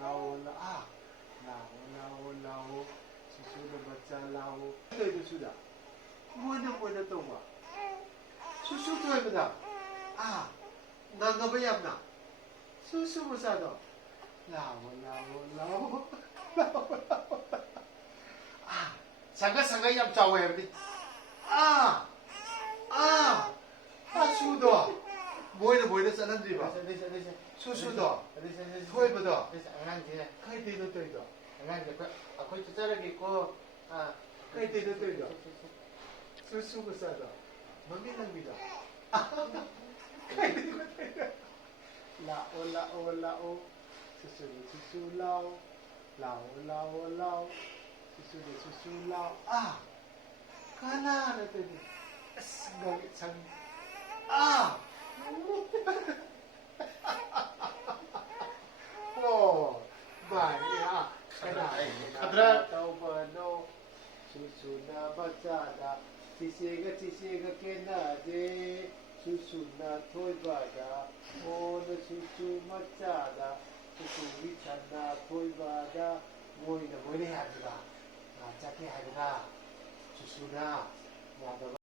아, 라오, 수수도 맞자, 라오. 이거 수다. 뭐는 또 봐. 수수도 해보다. 아, 난가 봐야나. 수수 무사도. 라오. 아, 상가 얌 짜워야 돼. 아, 수도. 뭐는 사람들이 봐. 수수도. 토해보다. 카이트도 떠이도. 거기 자르기 있고 카이트도 떠이도. 수수고 싸도. 먹는 카이트도 떠이도. 라오. 수수 라오. 라오. 수수 라오. 아, 가나나 떠이도. 생각이 참. 아! 오, 말이야. 가나 떠버노. 수수나 바자다. 지시가 깨나지. 수수나 토이바다. 오늘 수수 맞자다. 수수 위찬나 토이바다. 뭐이나 뭐이나 하더라. 짝게 하더라. 수수나.